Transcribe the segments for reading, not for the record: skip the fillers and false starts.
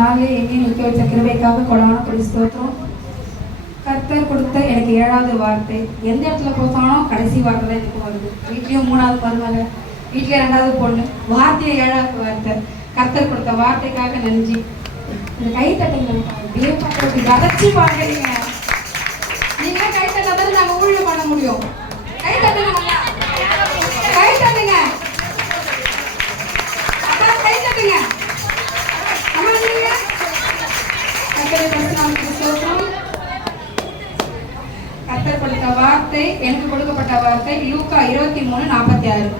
நாளிலே என்னை நிற்க வச்ச கிருபைக்காக கொடான கொடி ஸ்தோத்திரம். கர்த்தர் கொடுத்த எனக்கு 7வது வார்த்தை. எந்த இடத்துல போத்தானோ கடைசி வார்த்தை தான் எனக்கு வருது. வீட்லேயும் 3வது மருமக, வீட்டிலே 2வது பொண்ணு, வார்த்தையை 7வது வார்த்தை. கர்த்தர் கொடுத்த வார்த்தைக்காக நன்றி. இந்த கை தட்டுங்க, அப்படியே பார்க்கறது கதைச்சி பார்க்குறீங்க. நீங்களே கை தட்டாதான் நாங்கள் ஊழியம் பண்ண முடியும். கை தட்டுங்க, கை தட்டுங்க, கை தட்டுங்க. கர்த்தர் கொடுத்த வார்த்தை, எனக்கு கொடுக்கப்பட்ட வார்த்தை லூக்கா 23:46.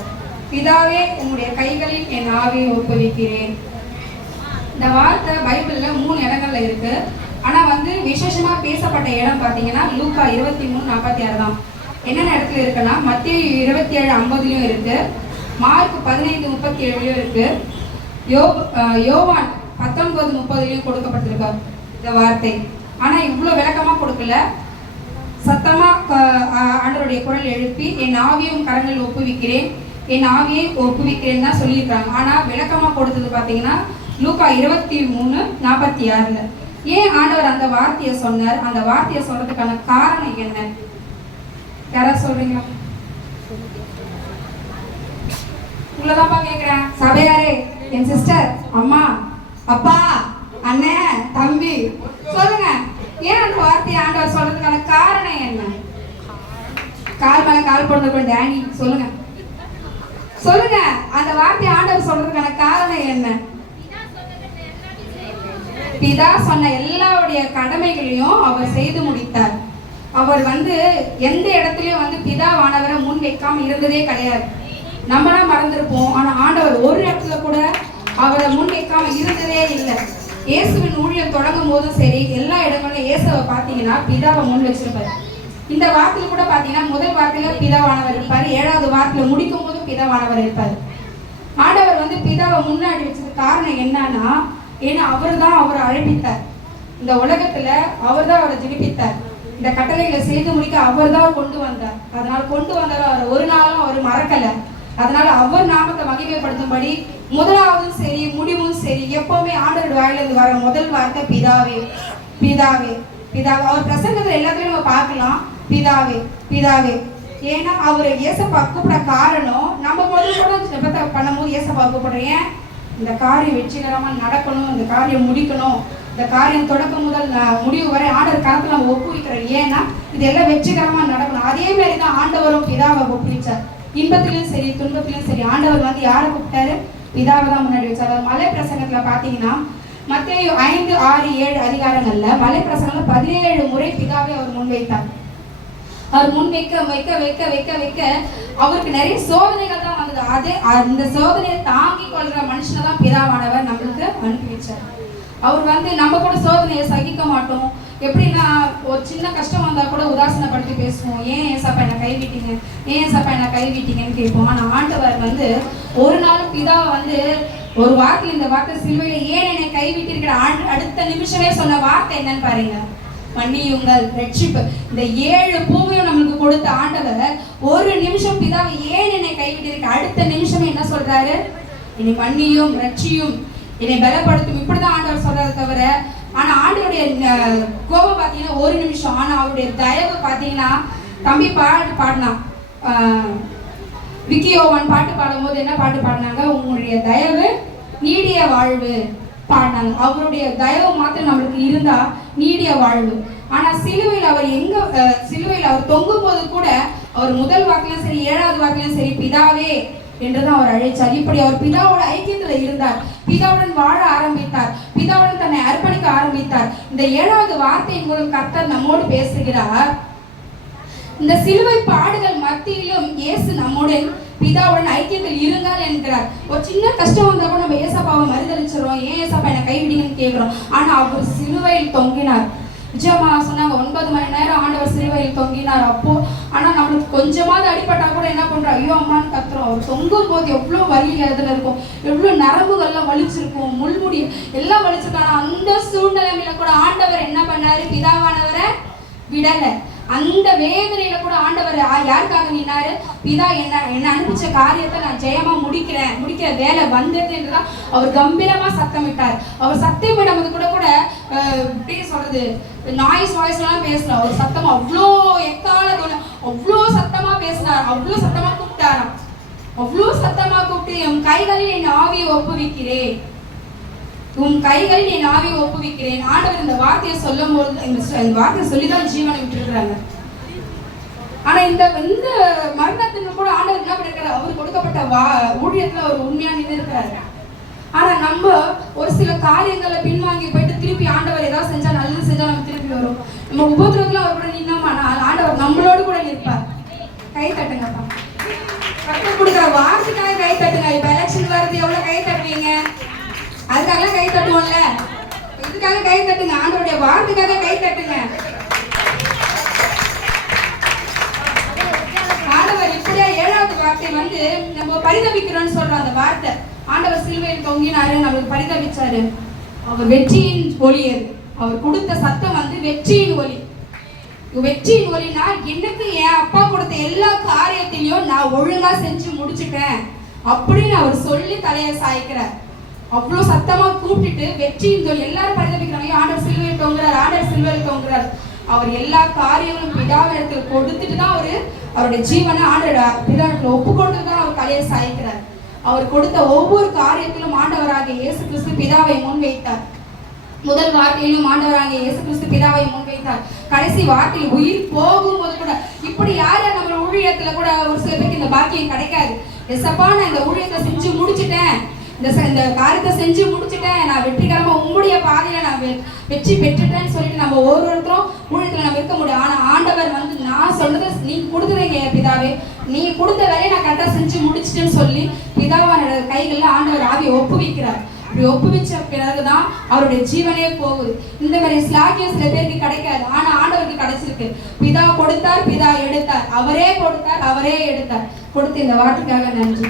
பிதாவே உம்முடைய கைகளில் என் ஆவியை ஒப்புவிக்கிறேன். இந்த வார்த்தை பைபிள்ல 3 இடங்கள்ல இருக்கு. ஆனா விசேஷமா பேசப்பட்ட இடம் பாத்தீங்கன்னா லூக்கா 23:46 தான். என்னென்ன இடத்துல இருக்குன்னா மத்தேயு 27:50 இருக்கு, மார்க் 15:37 இருக்கு, யோவான் 19:30 கொடுக்கப்பட்டிருக்கார் இந்த வார்த்தை. ஆனா இவ்வளவு விளக்கமா கொடுக்கல. சத்தமா ஆண்டவருடைய குரல் எழுப்பி என் ஆவியும் கரங்களில் ஒப்புவிக்கிறேன், என் ஆவியை ஒப்புவிக்கிறேன்னு தான் சொல்லியிருக்காங்க. ஆனா விளக்கமா கொடுத்தது பாத்தீங்கன்னா லூக்கா 23:46. ஏன் ஆண்டவர் அந்த வார்த்தையை சொன்னார்? அந்த வார்த்தையை சொல்றதுக்கான காரணம் என்ன? யாராவது சொல்றீங்களா? உங்களதான்ப்பா கேட்கிறேன். சபையாரே, என் சிஸ்டர், அம்மா, அப்பா, அண்ணன், தம்பி, சொல்லுங்க. ஏன் அந்த வார்த்தையை ஆண்டவர் சொல்றதுக்கான காரணம் என்ன? கால் மேல கால் போடுறதுக்கு டேனி சொல்லுங்க, சொல்லுங்க. அந்த வார்த்தையை ஆண்டவர் சொல்றதுக்கான காரணம் என்ன? பிதா சொன்ன எல்லாருடைய கடமைகளையும் அவர் செய்து முடித்தார். அவர் எந்த இடத்துலயும் பிதாவானவரை முன் வைக்காம இருந்ததே கிடையாது. நம்மளாம் மறந்துருப்போம். ஆனா ஆண்டவர் ஒரு இடத்துல கூட அவரை முன் வைக்காம இருந்ததே இல்லை. இயேசுவின் ஊழியம் தொடங்கும் போதும் சரி, எல்லா இடங்களிலும் இயேசுவை பார்த்தீங்கன்னா பிதாவை முன் வச்சிருப்பாரு. இந்த வார்த்தையில கூட பார்த்தீங்கன்னா முதல் வார்த்தையில பிதாவானவர் இருப்பாரு, 7வது வார்த்தையில முடிக்கும் போதும் பிதாவானவர் இருப்பாரு. ஆண்டவர் பிதாவை முன்னாடி வச்சது காரணம் என்னன்னா, ஏன்னா அவர் தான் அவரை அழைப்பித்தார். இந்த உலகத்துல அவர் தான் அவரை ஜெபித்தார். இந்த கட்டளைகளை செய்து முடிக்க அவர் தான் கொண்டு வந்தார். அதனால கொண்டு வந்தார். அவர் ஒரு நாளும் அவர் மறக்கல. அதனால அவர் நாமத்தை மகிமைப்படுத்தும்படி முதலாவதும் சரி முடிவும் சரி எப்பவுமே ஆண்டவர் வாயிலிருந்து வர முதல் வார்த்தை பிதாவே, பிதாவே, பிதாவே. அவர் பிரசங்கத்துல எல்லாத்தையும் நம்ம பார்க்கலாம், பிதாவே, பிதாவே. ஏன்னா அவர் இயேசப்பா கூப்பிட காரணம், நம்ம முதல்ல ஜெபத்தை பண்ணும்போது இயேசப்பா கூப்பிடுறேன், இந்த காரியம் வெற்றிகரமா நடக்கணும், இந்த காரியம் முடிக்கணும், இந்த காரியம் தொடக்கம் முதல் முடிவு வரை ஆண்டவர் கருத்துல நம்ம ஒப்புவிக்கிறோம். ஏன்னா இதெல்லாம் வெற்றிகரமா நடக்கணும். அதே மாதிரிதான் ஆண்டவரும் பிதாவை ஒப்புவிச்சார். இன்பத்திலும் சரி துன்பத்திலும் சரி ஆண்டவர் யாரை கூப்பிட்டாரு? பிதாவை தான் முன்னாடி வச்சார். மலை பிரசங்கத்துல பாத்தீங்கன்னா மத்தேயு 5, 6, 7 அதிகாரங்கள்ல மலை பிரசங்கத்துல 17 முறை பிதாவை அவர் முன்வைத்தார். அவர் முன் வைக்க வைக்க வைக்க வைக்க வைக்க அவருக்கு நிறைய சோதனைகள் தான் வந்தது. அதே அந்த சோதனையை தாங்கி கொள்ற மனுஷனை தான் பிதாவானவர் நம்மளுக்கு அனுப்பி வச்சார். அவர் நம்ம கூட சோதனையை சகிக்க மாட்டோம். எப்படின்னா ஒரு சின்ன கஷ்டம் வந்தா கூட உதாசனப்படுத்தி பேசுவோம். ஏன் ஏசப்பா என்ன கைவிட்டீங்க, ஏன் ஏசப்பா என்ன கைவிட்டீங்கன்னு கேட்போம். ஆனா ஆண்டவர் ஒரு நாள் பிதாவை ஒரு வார்த்தை, இந்த வார்த்தை சிலுவையில ஏன் என்னை கைவிட்டிருக்கிற அடுத்த நிமிஷமே சொன்ன வார்த்தை என்னன்னு பாருங்க, மன்னியுங்கள், ரட்சிப்பு. இந்த 7 பூவையும் நம்மளுக்கு கொடுத்த ஆண்டவர் ஒரு நிமிஷம் பிதாவை ஏன் என்னை கைவிட்டிருக்க அடுத்த நிமிஷமே என்ன சொல்றாரு? என்னை மன்னியும், ரட்சியும், என்னை பலப்படுத்தும். இப்படிதான் ஆண்டவர் சொல்றதை தவிர, ஆனா ஆண்டவருடைய கோபம் பாத்தீங்கன்னா ஒரு நிமிஷம். ஆனா அவருடைய தயவு பாத்தீங்கன்னா, தம்பி பாடினான் விக்கி யோவான் பாட்டு பாடும்போது என்ன பாட்டு பாடினாங்க? உங்களுடைய தயவு நீடிய வாழ்வு பாடினாங்க. அவருடைய தயவு மாத்திரம் நம்மளுக்கு இருந்தா நீடிய வாழ்வு. ஆனா சிலுவையில் அவர் சிலுவையில் அவர் தொங்கும் போது கூட அவர் முதல் வாக்கிலும் சரி 7வது வாக்கிலும் சரி பிதாவே என்றுதான் அவர் அழைச்சார். இப்படி அவர் பிதாவோட ஐக்கியத்துல இருந்தார். பிதாவுடன் வாழ ஆரம்பித்தார். பிதாவுடன் தன்னை அர்ப்பணிக்க ஆரம்பித்தார். இந்த 7வது வார்த்தையின் மூலம் கர்த்தர் நம்மோடு பேசுகிறார். இந்த சிலுவை பாடுகள் மத்தியிலும் இயேசு நம்முடன் பிதாவுடன் ஐக்கியத்தில் இருந்தால் என்கிறார். ஒரு சின்ன கஷ்டம் வந்தா கூட நம்ம ஏசப்பாவை மறுதளிச்சிடறோம். ஏன் ஏசப்பா என்ன கைவிட்டீங்கன்னு கேட்கிறோம். ஆனா அவர் சிலுவையில் தொங்கினார். விஜயமா சொன்னாங்க 9 மணி நேரம் ஆண்டவர் சிலுவையில் தொங்கினார். அப்போ ஆனா நம்மளுக்கு கொஞ்சமாவது அடிப்பட்டா கூட என்ன பண்றோம்? ஐயோ அம்மான்னு கத்துறோம். அவர் தொங்கும் போது எவ்வளவு வலி அதுல இருக்கும், எவ்வளவு நரம்புகள்லாம் வலிச்சிருக்கும், முள்முடி எல்லாம் வலிச்சிருக்காங்க. அந்த சூழ்நிலையில கூட ஆண்டவர் என்ன பண்ணாரு? பிதாவானவரை விடல. அந்த வேதனையில கூட ஆண்டவர் யாருக்காக நின்னாரு? பிதா என்ன அனுப்பிச்ச காரியத்தை நான் ஜெயமா முடிக்கிற வேலை வந்தது என்றுதான் அவர் கம்பீரமா சத்தமிட்டார். அவர் சத்தமிடும் போது கூட எப்படி சொல்றது, நாய்ஸ் வாய்ஸ் எல்லாம் பேசல. அவர் சத்தமா அவ்வளோ எக்கால அவ்வளோ சத்தமா பேசினார், அவ்வளோ சத்தமா கூப்பிட்டாராம். அவ்வளோ சத்தமா கூப்பிட்டு, என் கைகளில் என் ஆவியை ஒப்புவிக்கிறேன், உன் கைகளில் என் ஆவியை ஒப்புவிக்கிறேன். ஆண்டவர் இந்த வார்த்தையை சொல்லும் போது, இந்த வார்த்தையை சொல்லிதான் ஜீவனை விட்டுருக்கிறாங்க. ஆனா இந்த மரணத்தின் கூட ஆண்டவர் என்ன பண்ணிருக்காரு? அவர் கொடுக்கப்பட்ட ஊழியத்துல அவர் உண்மையா நின்று இருக்கிறாரு. ஆனா நம்ம ஒரு சில காரியங்களை பின்வாங்கி போயிட்டு திருப்பி ஆண்டவர் ஏதாவது செஞ்சா, நல்லது செஞ்சா நம்ம திருப்பி வரும். நம்ம உபத்திரத்துல அவர் கூட நின்னோமா, ஆண்டவர் நம்மளோடு கூட நிற்பார். கை தட்டுங்கப்பா, கற்றுக் கொடுக்குற வார்த்தைக்காக கை தட்டுங்க. இப்ப எலெக்ஷன் வருது, எவ்வளவு கை தட்டுவீங்க? அதுக்காக கை தட்டுவோம்ல, இதுக்காக கை தட்டுங்க. ஆண்டவருடைய வார்த்தைக்காக கை தட்டுங்க. ஆண்டவர் இப்படியா 7வது வார்த்தை வந்து நம்ம பரிதவிக்கிறோம்னு சொல்றோம். அந்த வார்த்தை ஆண்டவர் சிலுவையில் தொங்கினாரு, நம்மளுக்கு பரிதவிச்சாரு. அவர் வெற்றியின் ஒளி. அவர் கொடுத்த சத்தம் வந்து வெற்றியின் ஒளி. வெற்றியின் ஒளினா எனக்கு என் அப்பா கொடுத்த எல்லா காரியத்திலையும் நான் ஒழுங்கா செஞ்சு முடிச்சுட்டேன் அப்படின்னு அவர் சொல்லி தலையை சாய்க்கிறார். அவ்வளோ சத்தமா கூப்பிட்டுட்டு வெற்றியின் ஒளி. எல்லாரும் பரிதவிக்கிறாங்க, ஆண்டவர் சிலுவையில் தொங்குறார், ஆண்டவர் சிலுவையில் தொங்குறார். அவர் எல்லா காரியங்களும் பிதாவிடத்தில் கொடுத்துட்டு தான் அவருடைய ஜீவனை ஆண்டவர் பிதாவிடத்தில் ஒப்பு கொடுத்துட்டு தான் அவர் தலையை சாய்க்கிறார். அவர் கொடுத்த ஒவ்வொரு காரியத்திலும் ஆண்டவராகிய இயேசு கிறிஸ்து பிதாவை முன்வைத்தார். முதல் வார்த்தையிலும் ஆண்டவராகிய இயேசு கிறிஸ்து பிதாவை முன்வைத்தார். கடைசி வார்த்தையில் உயிர் போகும்போது கூட இப்படி யார் நம்ம ஊழியத்துல கூட ஒரு சில பேருக்கு இந்த பாக்கியம் கிடைக்காது. எசப்பா, நான் இந்த ஊழியத்தை செஞ்சு முடிச்சுட்டேன், இந்த காரியத்தை செஞ்சு முடிச்சுட்டேன், நான் வெற்றிகரமா உங்களுடைய பாதையில நான் வெற்றி பெற்றுட்டேன்னு சொல்லிட்டு நம்ம ஒவ்வொருத்தரும் ஊழியத்துல நம்ம இருக்க முடியும். ஆனா ஆண்டவர் வந்து நான் சொன்னதை நீங்க கொடுத்துறீங்க பிதாவே, நீங்க கொடுத்த வேலையை நான் கரெக்டா செஞ்சு முடிச்சுட்டேன்னு சொல்லி பிதாவான கைகள்ல ஆண்டவர் ஆவியை ஒப்புவிக்கிறார். இப்படி ஒப்புவிச்ச பிறகுதான் அவருடைய ஜீவனே போகுது. இந்த மாதிரி ஸ்லாக்கியம் சில பேருக்கு கிடைக்காது, ஆனா ஆண்டவருக்கு கிடைச்சிருக்கு. பிதா கொடுத்தார், பிதா எடுத்தார், அவரே கொடுத்தார், அவரே எடுத்தார். கொடுத்து இந்த வார்த்தைக்காக நன்றி.